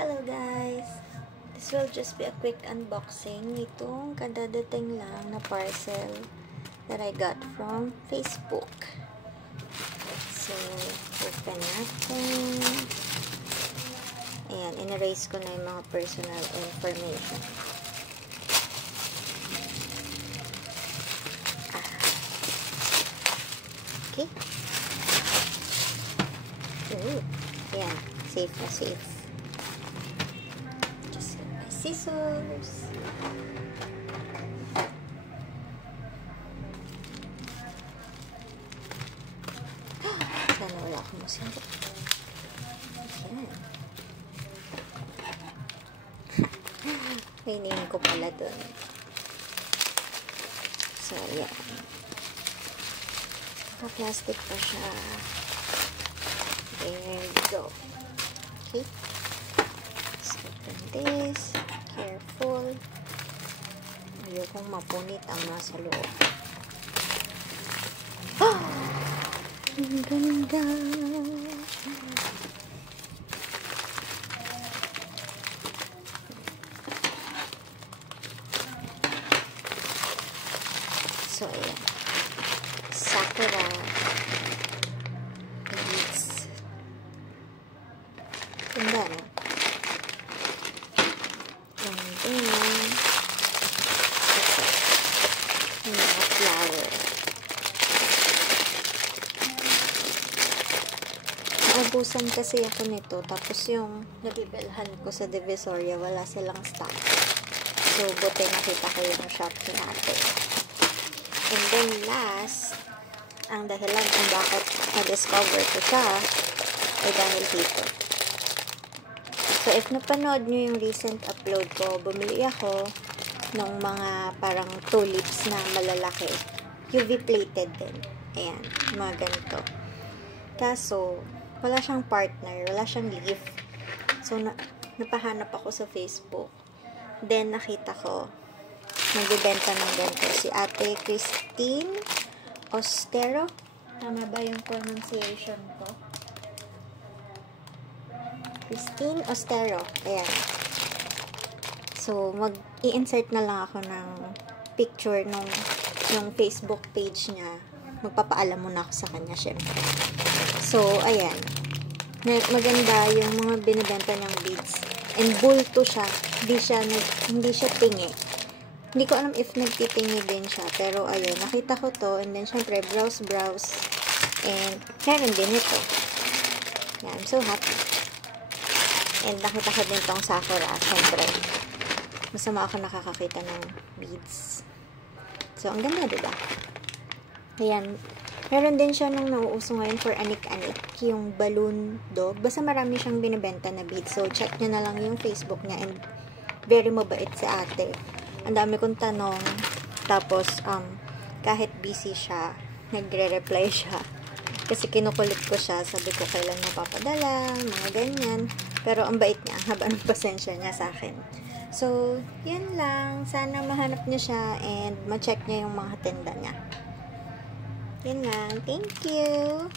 Hello guys! This will just be a quick unboxing nitong kadadating lang na parcel that I got from Facebook. So, open natin. Ayan, in-erase ko na yung mga personal information. Okay. Ooh, ayan, safe na safe. Just get my scissors. Sana wala akong musika. Ayan. May name ko pala dun. So, ayan. Naka-plastic pa siya. There we go. Okay. Let's open this. Careful. Ayokong mapunit ang nasa loob. Ah! Ang ganda! So, ayan. Sakura beads. Ganda, no? And then, ito. Yung mga flower. Naubusan kasi ako nito. Tapos yung nabibilhan ko sa Divisoria, wala silang stock. So, buti nakita ko yung shop natin. And then, last, ang dahilan kung bakit na-discover ko siya ay dahil dito. So, if napanood nyo yung recent upload ko, bumili ako ng mga parang tulips na malalaki. UV plated din. Ayan, mga ganito. Kaso, wala siyang partner, wala siyang leaf. So, napahanap ako sa Facebook. Then, nakita ko, nagbibenta ng ganito si Ate Christine Ostero. Tama ba yung pronunciation ko? Christine Ostero. Ayan. So, mag-i-insert na lang ako ng picture yung Facebook page niya. Magpapaalam muna ako sa kanya, syempre. So, ayan. Maganda yung mga binibenta niyang beads. And bulto siya. Hindi siya tingi. Hindi ko alam if nagtitingi din siya. Pero, ayun, nakita ko to. And then, syempre, browse. And, meron din ito. Yeah, I'm so happy. And, nakita ko din tong Sakura. Syempre, masama ako nakakakita ng beads. So, ang ganda, diba? Ayan. Meron din siya nung nauuso ngayon for anik-anik. Yung balloon dog. Basta marami siyang binibenta na beads. So, check nyo na lang yung Facebook niya. And, very mabait si ate. Ang dami kong tanong, tapos, kahit busy siya, nagre-reply siya. Kasi kinukulit ko siya, sabi ko kailan mapapadala, mga ganyan. Pero ang bait niya, haba ng pasensya niya sa akin. So, yun lang. Sana mahanap niyo siya and ma-check niya yung mga tinda niya. Yun lang. Thank you!